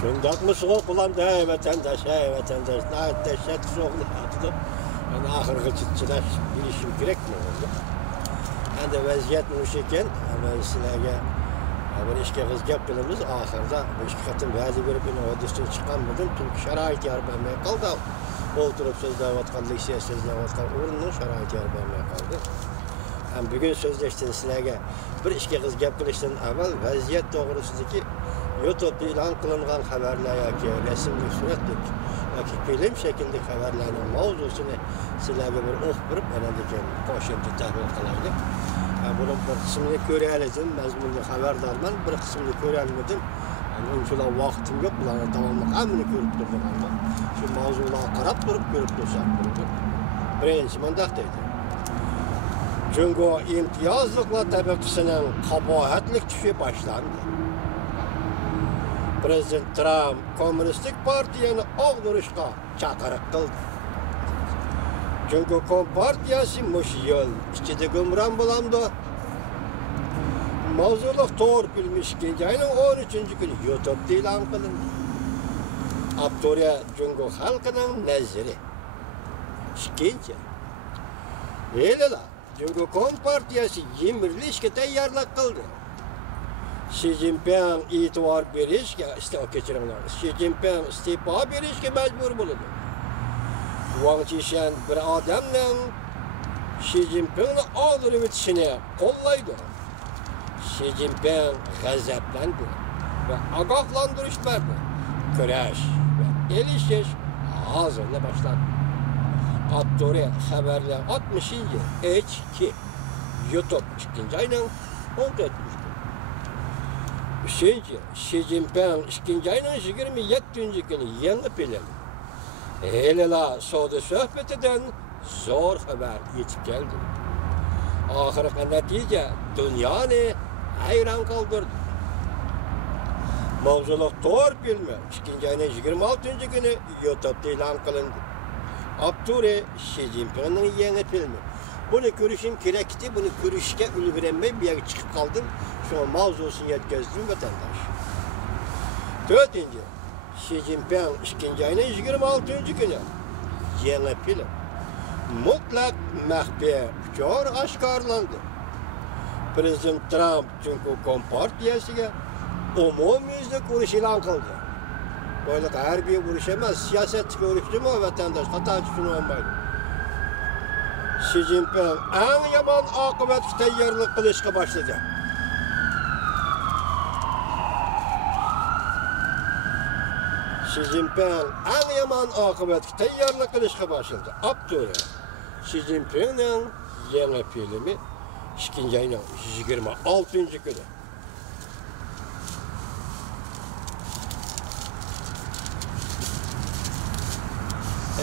Şundakmı soğuk ulan da vatandaş, dehşet soğuk atıdı. Yani ahırgı çıtçılar bilişim gerek mi oldu? Ben de vaziyet bu şekil, ben sizlerge bir işe kızgap kılımız ahırda bu işe katın bazı bir odasına çıkanmadım. Çünkü şarait yer vermeye kaldı. Oturup sözlevatkan, liksiye sözlevatkan uğrunun şarait yer vermeye kaldı. Yani bugün sözleştiğiniz sizlerge bir işe kızgap kılıştan evvel vaziyet doğrusundaki YouTube'da ilan kılınan haberler ki resimlik, suretlik, ki film şekilde haberlerin mevzusunu sizlerge bir verip önemli koşumcu tahmin kılaydı. Yani bunun bir kısmını görelim, mezmunlu haberdarman bir kısmını göremedim. Yani onçular vaktim yok, bunlara devamlı hamını görüp durduk ama. Şu mevzulara karab durup görüp dursak durduk. Birinci mandaktaydı. Çünkü imtiyazlıkla tabakasının kabahatlik tüşü başlandı. Prezident Trump Komünistik Partiyanı ağdırışqa çaqırıq qıldı. Çünkü Kompartiyası muş yıl içinde gümran bulamdı. Mavzuluk torpilmiş gençayının 13. günü YouTube'da ilan kılındı. Abdurya çünkü halkının neziri. İşkence. Öyle la. Çünkü Kompartiyası yemirlişke tayyarlık kıldı. Xi Jinping itibar berişke, işte o keçirimler. Xi Jinping istifa berişke mecbur bulundu. Wang Qishan bir adamның Xi Jinping'ni aldırıp bitişini kollaydı. Xi Jinping gazaplandı ve agahlandırış verdi. Kuraş ve elişiş hazırla başladı. Abdurya haberler 60. H2 YouTube 2. ayının 14. Üçüncü, Xi Jinping 2. ayının 27. günü yeni film. Hele la soğudu sohbetinden zor haber yetip geldi. Ahırki netice dünyanı hayran kaldırdı. Mavzuluk torpilmi 2. ayının 26. günü YouTube'da ilan kılındı. Abdurya Xi Jinping'in yeni filmi. Bunu görüşüm gerekti, bunu görüşke ülgürenmeye bir yere çıkıp kaldım. Şu an mavzusunu yetkazdım vatandaş. Dördüncü, Xi Jinping 2. ayının 26. günü yeni film. Mutlak mahbe uçar aşkarlandı. Prezident Trump çünkü Kompartiyası'ya umumiyizlik uğruş ilan kıldı. Böyle her bir uğruş emez, siyasetçi uğruş mu vatandaş, hata şunu olmaydı. Xi Jinping en yaman akıbet tayyarlık kılışka başladı. Xi Jinping en yaman akıbet tayyarlık kılışka başladı. Abdurya Xi Jinping'in yeni filmi 2. ayının 26. günü.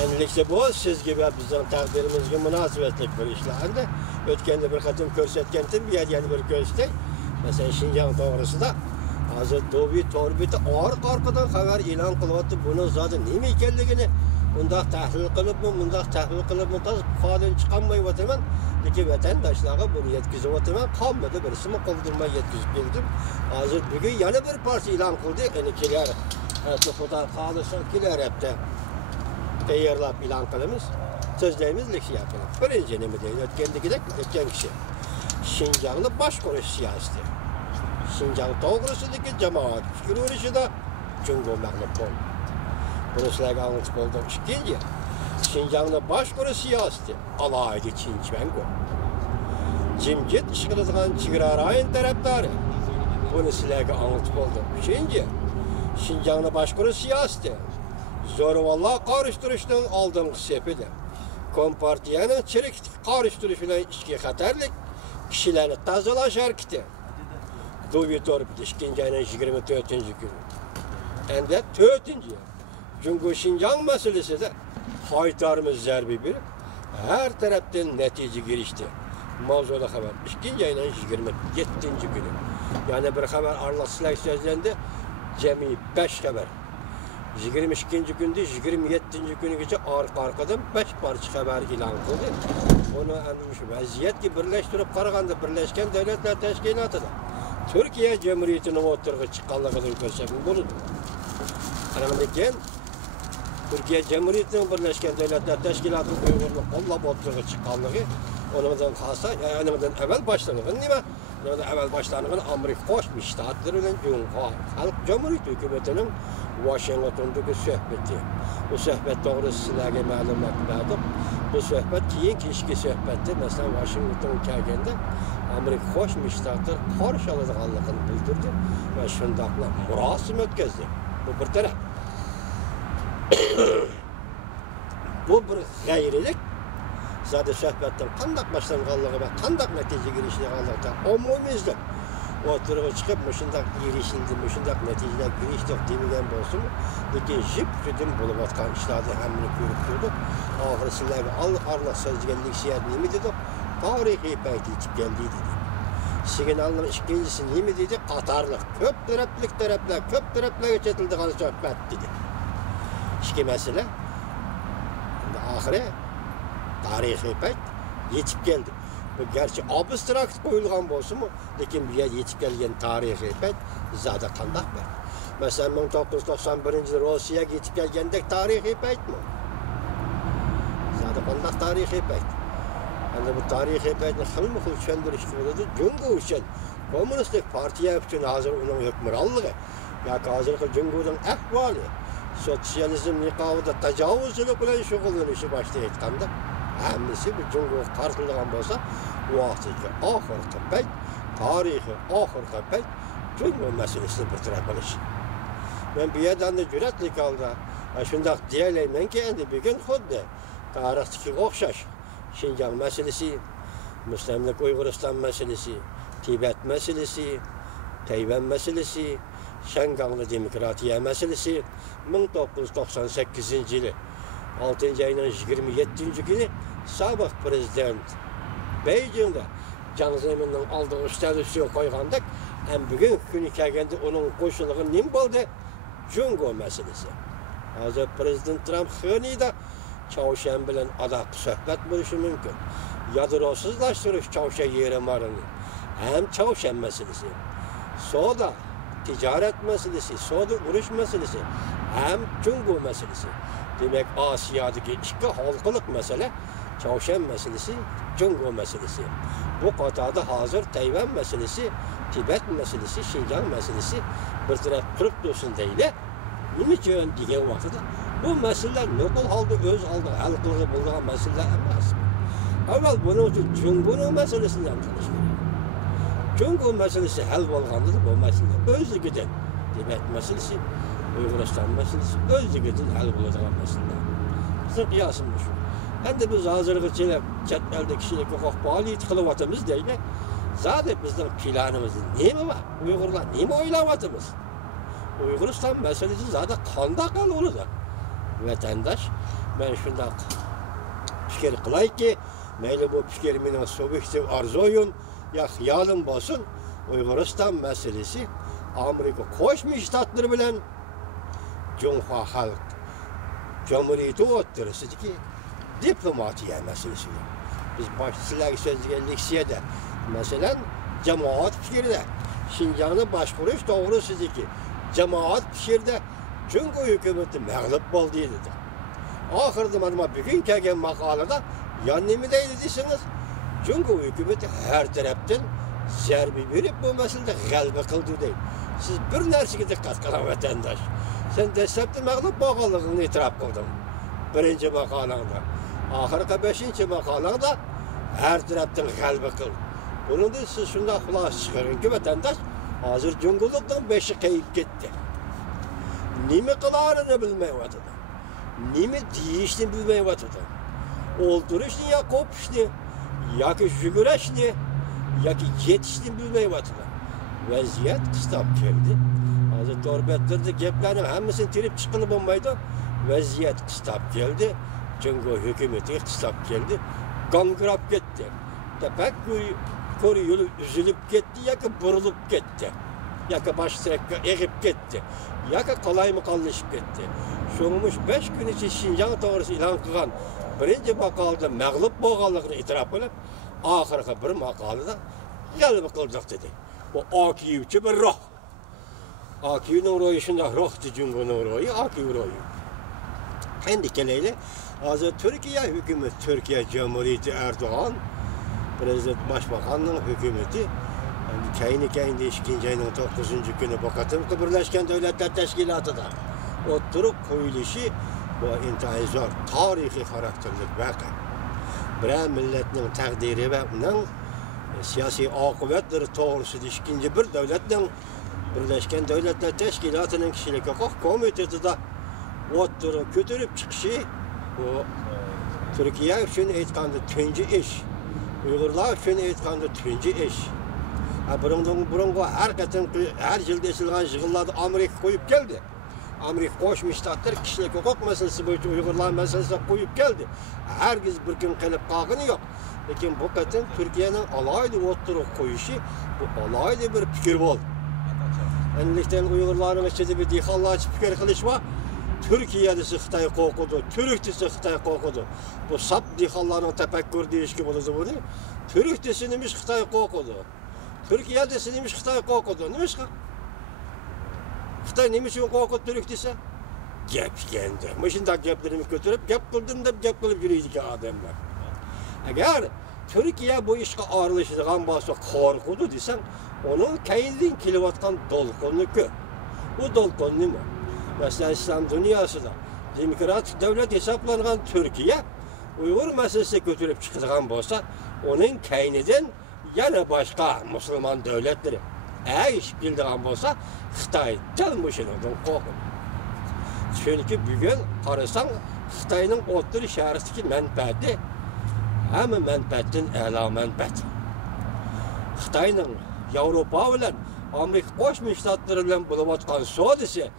Enlikse bu, siz gibi bizden takdirimizge münasebetlik bir işlerinde. Ötkende bir katım körsetkendim, bir yer bir görstek. Mesela Şinjan doğrusu da hazır Dobi Torbiti arkadan haber ilan kılıvattı. Bunun zaten neymi ikenligini bunda tahlil kılıp mı, bunda tahlil kılıp mı faden çıkanmayı vatemen. Peki vatandaşlara bunu yetkizip vatemen kalmadı. Birisi mi kıldırmayı yetkizip geldim. Hazır bugün yeni bir parti ilan kıldı. Yani kiler, topuda kalırsa kiler hep de teyarlap ilan kılımız, sözlerimiz likşi yapalım. Birinci nemi değil, ötkendi gidek, ötken kişi. Şinjanlı başkonuş siyaseti. Şinjan doğrusundaki cemaat fikir uğraşı da cungo mağlup oldu. Bunu sizlerge anlatıp oldum. İkinci, Şinjanlı başkonuş siyaseti, alaydı Çinçmengo. Cimcit işgilidiğen Çigrarayın taraftarı. Bunu sizlerge anlatıp oldum. Üçüncü, Şinjanlı başkonuş siyaseti. Zorvallah karıştırıştan aldığımız sebebi. Kompartiyanın çelik karıştırışıyla işki hatarlık kişilerini tazalaşır hareketi. Dovi torpidi 2. ayının 24. günü. Hem de 4. Çünkü Şinjan meselesi de haytarımız zerbi bir her taraftan netice girişti. Mavzuda haber 2. ayının 27. günü. Yani bir haber arlasıyla sözlendi. Cemi 5 haber. 22. günde 27. günü gece arkadan 5 parça haber ilan kıldı. Onu anlamış vaziyet ki birleştirip karaganda Birleşken Devletler Teşkilatı da Türkiye Cumhuriyeti'nin oturduğu çıkanlığı göstermek buludu. Anamdaki Türkiye Cumhuriyeti'nin Birleşken Devletler Teşkilatı'nın Uygurluğu kollab oturuğa çıkanlığı ondan kalsa, yani ondan evvel başlanığın değil mi? Ondan evvel başlanığın Amerika Koşmuş Ştatları'nın Halk Cumhuriyeti Hükümeti'nin Washington'daki söhbeti. Bu söhbet doğrusu sizlerge malumat verdim. Bu söhbet keyin kişki söhbeti mesela Washington kelgende Amerika Koşmuş Ştatları qarşı aladiganligini bildirdi ve şundaqla murosim o'tkazdi. Bu bir taraf. Bu bir gayrilik. Zaten söhbetten qandaq başlanğanlığı ve qandaq neticeге erişilganlıqda umumizde oturuğa çıkıp muşundaq erişildi, muşundaq neticeler erişdik demigen bolsun. Lekin jip jüdüm bolup atkan işlerdi hemini görüp durdu. Ahir sizlerge arlıq sözgellik siyat nemi dedi? Tarihi payti içip geldi dedi. Signalın ikincisi nemi dedi? Qatarlık, köp taraflar geçetildiğini söhbet dedi. İki mesele. Ahire tarihi payt yetip geldi. Bu gerçi abstrakt koyulgan bolsun mu? Lekin bir yer yetip gelgen tarihi payt zada qandaq var. Mesela 1991 Rusya yetip gelgendek tarihi payt mı? Zada qandaq tarihi payt. Yani bu tarihi paytni xilma xil tushundirish bo'ladi. Jungo uchun Komünistik Partiya uchun hozir uning hukmronligi yoki hozirgi Jungoning ahvoli sotsializm niqobida tajovuzchilik bilan shug'ullanishi boshlayotganda hammasi bu Jungo qartilgan bo'lsa, u vaqtdagi oxirgi payt, tarihi oxirgi payt Jungo masalasini bitirib bilish. Men bu yerdan jur'atli holda shundoq deyalaymanki, endi bugun xuddi tarixdagi o'xshash Şinjan meselesi, Müslümanlık Uygurustan meselesi, Tibet meselesi, Tayvan meselesi, Şenganlı Demokratiya meselesi 1998 yılı 6. ayının 27. günü sabah prezident Beijing'de Jiang Zemin'in aldığı üstel üstüne koygandık. Hem bugün günü kelgende onun koşulluğu nim oldu? Jungo meselesi. Hazır Prezident Trump Xinida Çavuşen bilen adak söhbet buluşu mümkün. Yadrosuzlaştırış Çavuşen yeri varını. Hem Çavuşen meselesi, soda ticaret meselesi, soda uruş meselesi, hem Jungo meselesi. Demek Asya'daki iki halkılık mesele, Çavuşen meselesi, Jungo meselesi. Bu qatada hazır Tayvan meselesi, Tibet meselesi, Şinjan meselesi bir taraf kırık dursun değil. Niçin diyen vaxtıda bu meseleler nokul halde öz halde hal kılığı bulduğun meseleler emas. Evvel bunun için Jungo'nun meselesinden tanıştırıyor. Jungo meselesi hal olğandır bu mesele. Özlüğüden Tibet meselesi, Uyguristan meselesi özlüğüden hal olacağın meseleler. Bizim kıyasımız şu. Hem de biz hazırlığı çet elde kişilik hukuk bağlıydı kılıvatımız değil mi? Zaten bizim planımızın neymi var? Uygurlar neymi oylavatımız? Uyguristan meselesi zaten kanda kal orada. Vatandaş, ben şundan fikir kılay ki, meyli bu fikir benim subjektif arzuyum, ya hiyalim olsun, Uyguristan meselesi Amerika Koşmuş Ştatları bilen Cumhuriyet Halk Cumhuriyeti oturusudaki diplomatiya meselesi. Biz başçılar sözlüğünlük siyede, mesela cemaat fikirde, Şinjan'ı başkuruş doğrusudaki cemaat fikirde Jungo hükümeti mağlup oldu dedi. Ahırda bana bugün kelgen makalada yanımı değil desiniz. Jungo hükümeti her taraftan zerbi verip bu meselede galba kıldı değil. Siz bir nersine dikkat kılan vatandaş. Sen desepte mağlup bağlılığını itiraf kıldın. Birinci makalanda. Ahırda 5. makalanda her taraftan galba kıl. Bunun da siz şunda hulas çıkarın ki vatandaş hazır Jungoluktan 5'i kayıp gitti. Nimi kılarını bilmeyevatıdı. Nimi deyişini bilmeyevatıdı. Olduruşni ya kopuşni, ya ki jügüreşni, ya ki yetişni bilmeyevatıdı. Vaziyet kıstap geldi. Hazır torbetlerdi geplerin hemmisini tirip çıkılı olmaydı. Vaziyet kıstap geldi. Jungo hükümeti kıstap geldi. Gangırap gitti. Tepek koru yolu üzülüp gitti, ya ki burulup gitti. Ya ki baş trekka eğip gitti. Ya ki kolay mı kalışıp gitti. Şunmuş 5 gün için Şinjan doğrusu ilan kılgan birinci makalada mağlup boğalıqını itiraf edip, ahırkı bir makalada galip kıldık dedi. Bu akiyevçi bir ruh. AK'nin royu şunda rohtu cumhurun royu, AK royu. Kendi keleyle hazır Türkiye hükümeti, Türkiye Cumhuriyeti Erdoğan, Prezident Başbakan'ın hükümeti, yani kendi 2. ayının 9. günü bakatım ki Birleşken Devletler Teşkilatı'da oturup koyuluşu bu intihai zor, tarihi karakterlik vakı. Bir milletinin takdiri ve onun siyasi akıbetleri doğrusunda 2. bir devletin Birleşken Devletler Teşkilatı'nın kişilik hukuk komitesinde oturup götürüp çıkışı bu Türkiye için etkanda tüncü iş, Uygurlar için etkanda tüncü iş. Burungu her yılda esilgen yığınlarda Amerika koyup geldi. Amerika Koşmuş Ştatlar kişilik hukuk meselesi boyunca Uygurlar meselesi koyup geldi. Herkes bir gün gelip kalkını yok. Lakin bu kadın Türkiye'nin alaylı oturup koyuşu bu alaylı bir fikir oldu. Enlikten Uygurların içinde bir dihallar fikir kılışma. Türkiye'desi Xitay kokudu, Türk'tesi Xitay kokudu. Bu sap dihalların tefekkür değişki buluzu bunu. Türk'tesi neymiş Xitay kokudu. Türkiye'desi neymiş Xitay kokudu. Neymiş ki? Xitay neymiş kokudu Türk'tesi? Gep kendi. Mışında geplerimi götürüp gep kıldım da gep kılıp yürüydük adamlar. Eğer Türkiye bu işe ağırlaşılan başka korkudu desem, onun kendin kilovattan dolkunu gör. Bu dolkun ne mi? Mesela İslam dünyasında demokratik devlet hesaplanan Türkiye, Uygur meselesi götürüp çıkılan olsa, onun kendinden yana başka Müslüman devletleri iş bildiğin olsa, Xitay çalmışın ondan korkun. Çünkü bugün karısan Xitay'ın otur şehirindeki menfaati, hem menfaatin ela menfaat. Xitay'ın Avrupa ile Amerika Koşmuş Ştatları ile buluvatkan sodisi,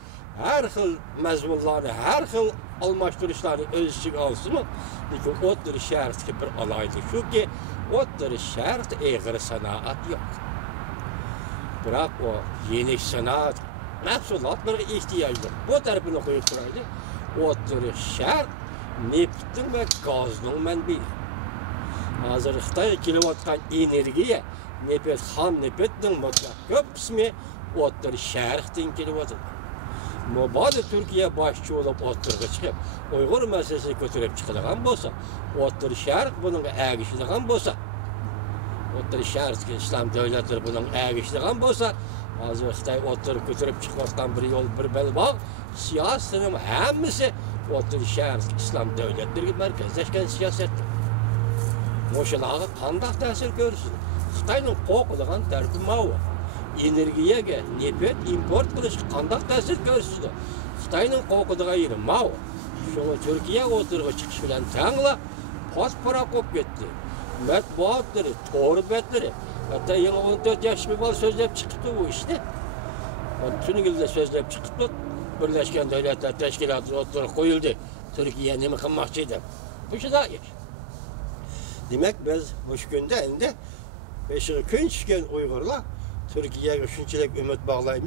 her xil mezmunları, her xil almashtırışları öz içine alsın mı? Lakin otur şehirindeki bir alaydı. Çünkü otur şehirde eğri sanaat yok. Bırak o yeni sanaat, mahsulatlara ihtiyaç yok. Bu tarafını koyup duraydı. Otur şehir, neftin ve gazının menbeyi. Hazır Xitay kilovatkan enerjiye, nefes, ham nefetin mutlak köp kısmı otur şehirden kilovatı. Mübade Türkiye başçı olup oturga çıkıp, Uygur meselesini götürüp çıkılan olsa, otur şehir bunun ağışlıgan olsa, otur şehir İslam devletleri bunun ağışlıgan olsa, hazır Xitay oturup götürüp çıkmaktan bir yol bir bel bağ, siyasetinin hemisi otur şehir İslam devletleri merkezleşken siyasettir. Moşalağı kandak tesir görürsün. Xitay'ın kokulagan tarafı mavi. Enerjiye nefet import kılış kandak tesir görürsün. Xitay'ın kokulagan yeri mavi. Şunu Türkiye oturuğa çıkış bilen tanıla paspara kop gitti. Matbuatları, torbetleri. Hatta yeni 14 yaş bir bal sözlep çıktı bu işte. Tüm ilde sözlep çıktı. Birleşken Devletler Teşkilatı oturuğa koyuldu. Türkiye ne mi kılmakçıydı? Bu şey daha geç. Demek biz bu günde indi 5 gün çıkan Uygurlar Türkiye'ye şunçalık ümit bağlayıp